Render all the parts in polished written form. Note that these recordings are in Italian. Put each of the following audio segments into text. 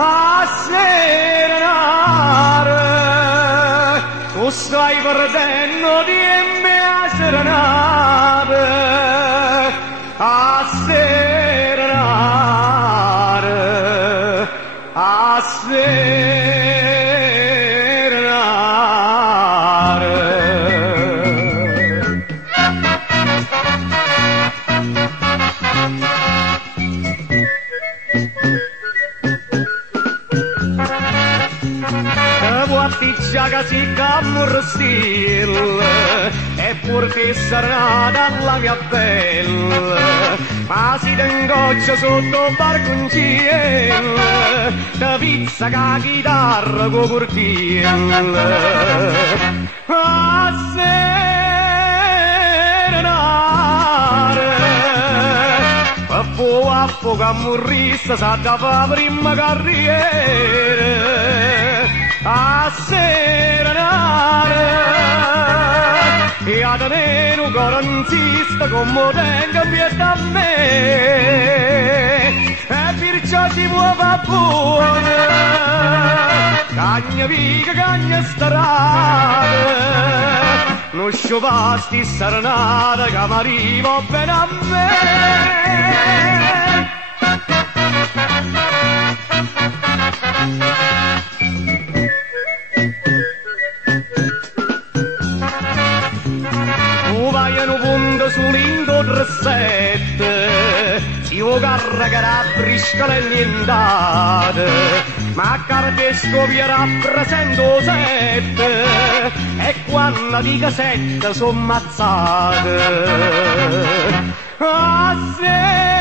a serenare, tu stai perdendo tempo a serenare, a serenare, a serenare. Giaga si camursil e purti serata la mia bella, ma si t'ingoccia sotto barconcino, da pizza ca chitarra co curtiel. A serenare, a po' camurrista sa da fa prima carriera, a serenare e a tenere un cuore insista come tenga piede a me e perciò si può far buona cagna viga, cagna strada non sciopasti serenata che mi arriva bene a me. Sull'into trasette si vuole caricare a briscola e nientate ma a carte scoppia rappresento sette e quando dica sette sono mazzate a serenare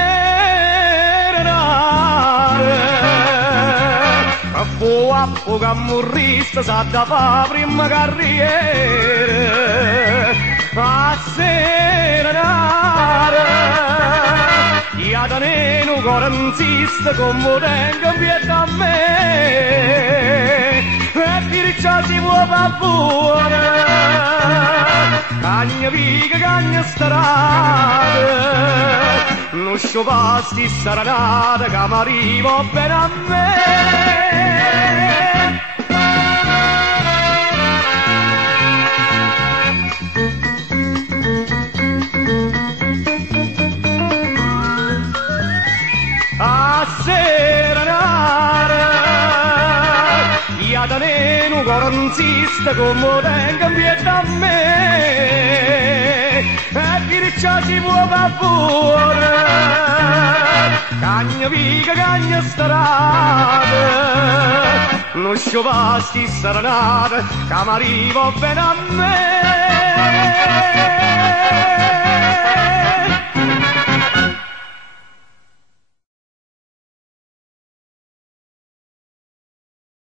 a po' camurrista sa da fa prima carriera a serenare e a tenere un cuore insista come tenga piede a me e perciò si può far buona cagna viga, cagna strada non sciopasti serenata che mi arriva bene a me. A serenare e a tenere un cuore insista come tenga piede a me e perciò si può far buona cagna viga, cagna strada non sciopasti serenata che mi arriva bene a me.